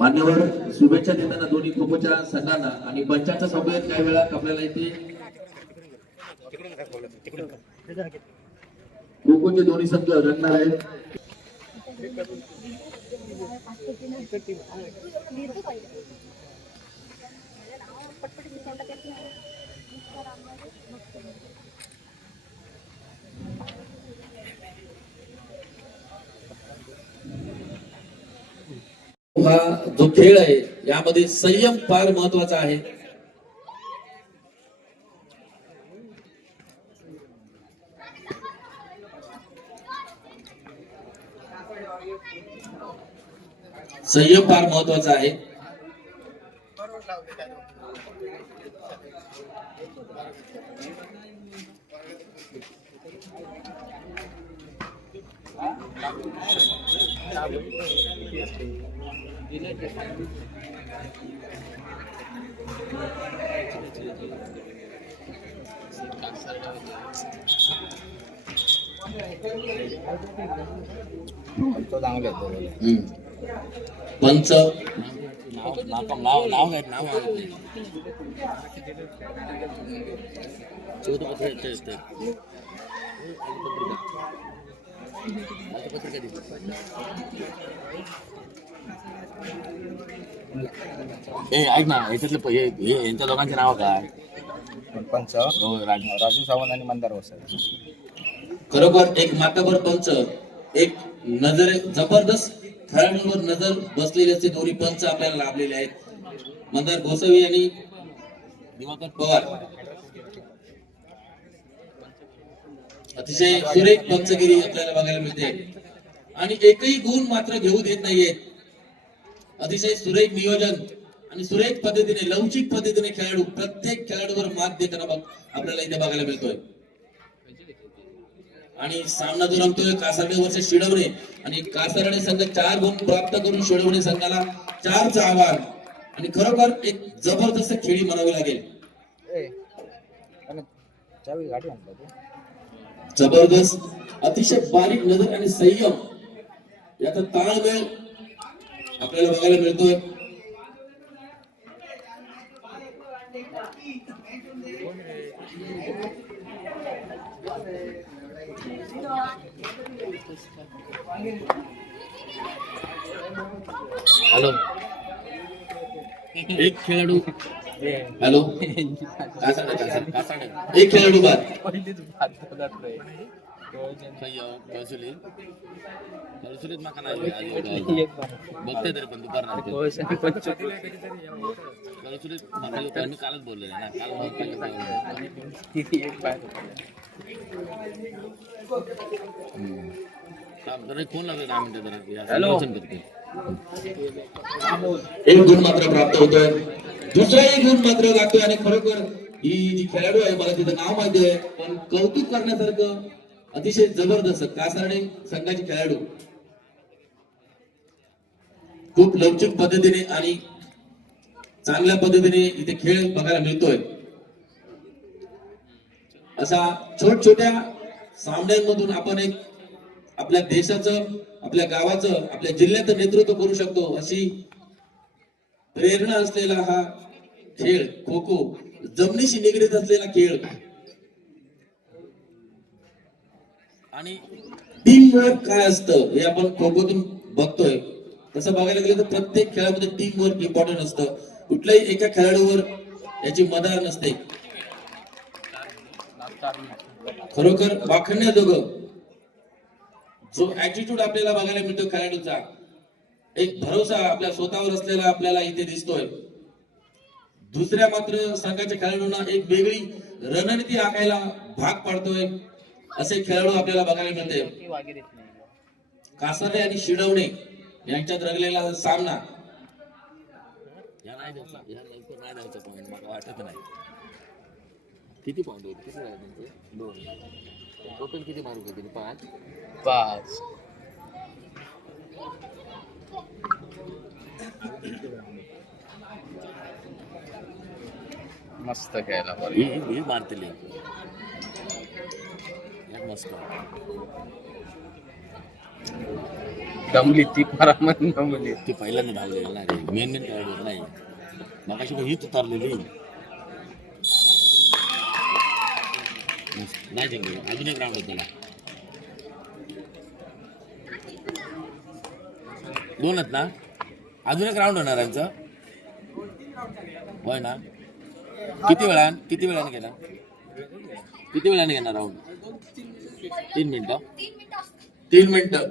मान्यवर शुभेच्छा देताना दोन्ही खोपोच्या संघांना आणि पंचांच्या सभेत काही वेळा आपल्याला इथे खोखोचे दोन्ही संघ रंगणार आहेत. हा जो खेळ आहे यामध्ये संयम फार महत्त्वाचा आहे. संयम फार महत्त्वाचा आहे तो चांगले आहेत दोघे. हम्म. पंच नाव नाव नाव नाव आहेत नाव आहेत चौथपत्र ते ते पत्रिका ए ऐक ना याच्यातले प- हे हे यांच्या दोघांचे नाव काय? पंच हो राज राजू सावंत आणि मंदार वसावे खरोखर एक माताभर पंच एक नजर जबरदस्त खेळाडूंवर नजर बसलेले असते. दोन्ही पंच आपल्याला लाभलेले आहेत. मंदार गोसावी आणि दिवाकर पवार. अतिशय सुरेख पंचगिरी आपल्याला बघायला मिळते. आणि एकही गुण मात्र घेऊ देत नाहीयेत. अतिशय सुरेख नियोजन आणि सुरेख पद्धतीने लवचिक पद्धतीने खेळाडू प्रत्येक खेळाडूवर मात देताना आपल्याला इथे बघायला मिळतोय. आणि सामना जो रंगतोय कासारडे वर्ष शिडवणे. आणि कासारडे संघ चार गुण प्राप्त करून शिडवणे संघाला चारचा आव्हान. आणि खरोखर एक जबरदस्त खेळी म्हणावी लागेल. जबरदस्त अतिशय बारीक नजर आणि संयम याचा ताळमेळ आपल्याला बघायला मिळतोय. हॅलो. एक खेळाडू हॅलो? कासारडे. कासाडे एक खेळाडू बाद. माका नाही बघते तरी पण दुपार माका मी कालच ना काल फोन लागला दहा मिनिटं जरा करते एक गुण मात्र प्राप्त होतोय. दुसरा एक गुण मात्र लागतोय आणि खरोखर ही जी खेळाडू आहे मला तिचं नाव माहिती आहे पण कौतुक करण्यासारखं अतिशय जबरदस्त कासारणे संघाचे खेळाडू. खूप लवचिक पद्धतीने आणि चांगल्या पद्धतीने इथे खेळ बघायला मिळतोय. अशा छोट छोट्या सामन्यांमधून आपण एक आपल्या देशाचं आपल्या गावाचं आपल्या जिल्ह्याचं नेतृत्व करू शकतो अशी प्रेरणा असलेला हा खेळ खो खो जमिनीशी निगडीत असलेला खेळ. आणि टीम वर्क काय असतं हे आपण खो खोतून बघतोय. तसं बघायला गेलं तर प्रत्येक खेळामध्ये टीम वर्क इम्पॉर्टंट असतं. कुठल्याही एका खेळाडूवर याची मदार नसते. खरोखर वाखण्याजोगं जो ऍटिट्यूड आपल्याला बघायला मिळतो खेळाडूचा एक भरोसा आपल्या स्वतःवर असलेला आपल्याला इथे दिसतोय. दुसऱ्या मात्र संघाच्या खेळाडूंना एक वेगळी रणनीती आखायला भाग पाडतोय असे खेळाडू आपल्याला बघायला मिळते. कासारे आणि शिडवणे यांच्यात रंगलेला सामना. किती पॉईंट होते? किती दोन. टोटल किती होते पाच. पाच. मस्त बरं. ही ही मारतील मस्त. दमली ती परामध्ये दमली. ती पहिल्यांदा धावले ना रे. मेन मेन खेळाडू होत नाही मग अशी हीच उतारलेली. नाही जिंकले. अजून एक राऊंड त्याला. दोन आहेत ना? अजून एक राऊंड होणार यांचं होय ना? किती वेळान किती वेळाने घेणार? किती वेळाने घेणार राऊंड तीन मिनिटं. तीन मिनिटं.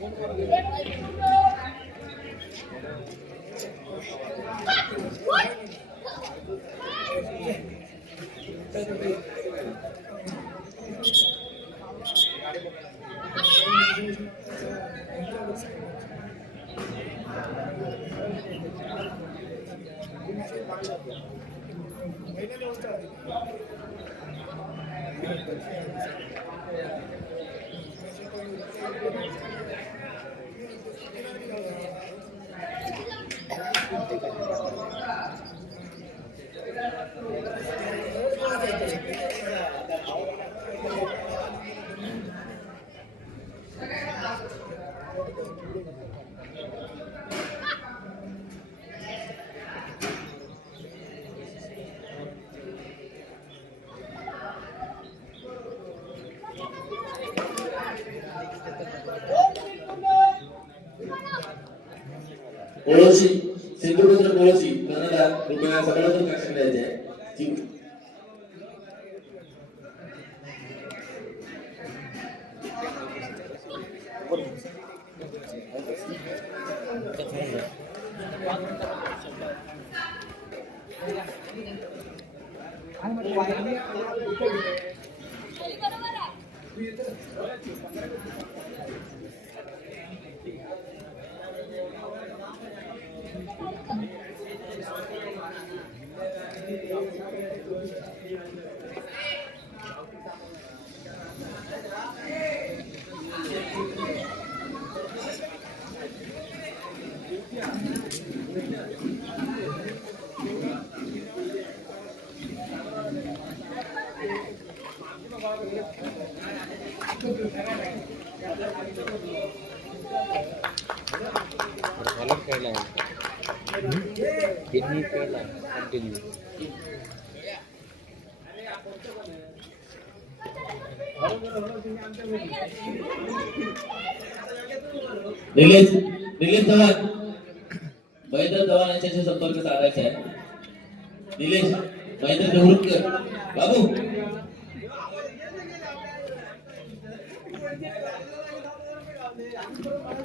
महिन्याने ओळशी सिंधुदुर्ग ओळशी कन्नडा कृपया सगळ्यांना लक्ष द्यायचे आहे ठीक. मला खेळला तिन्ही खेळला कंटिन्यू निलेश निलेश चव्हाण. महेंद्र चव्हाण यांच्याशी संपर्क साधायचा आहे. निलेश महेंद्र देवरुखकर बाबू.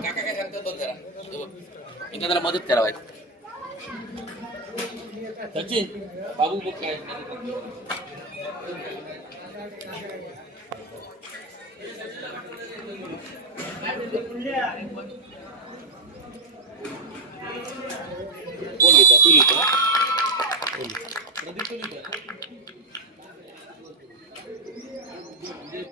काका काय सांगतात बघ जरा मी त्याला मदत करावाय सचिन बाबू बघ काय कोण लिहितं तू लिहितो ఎదుర్కొని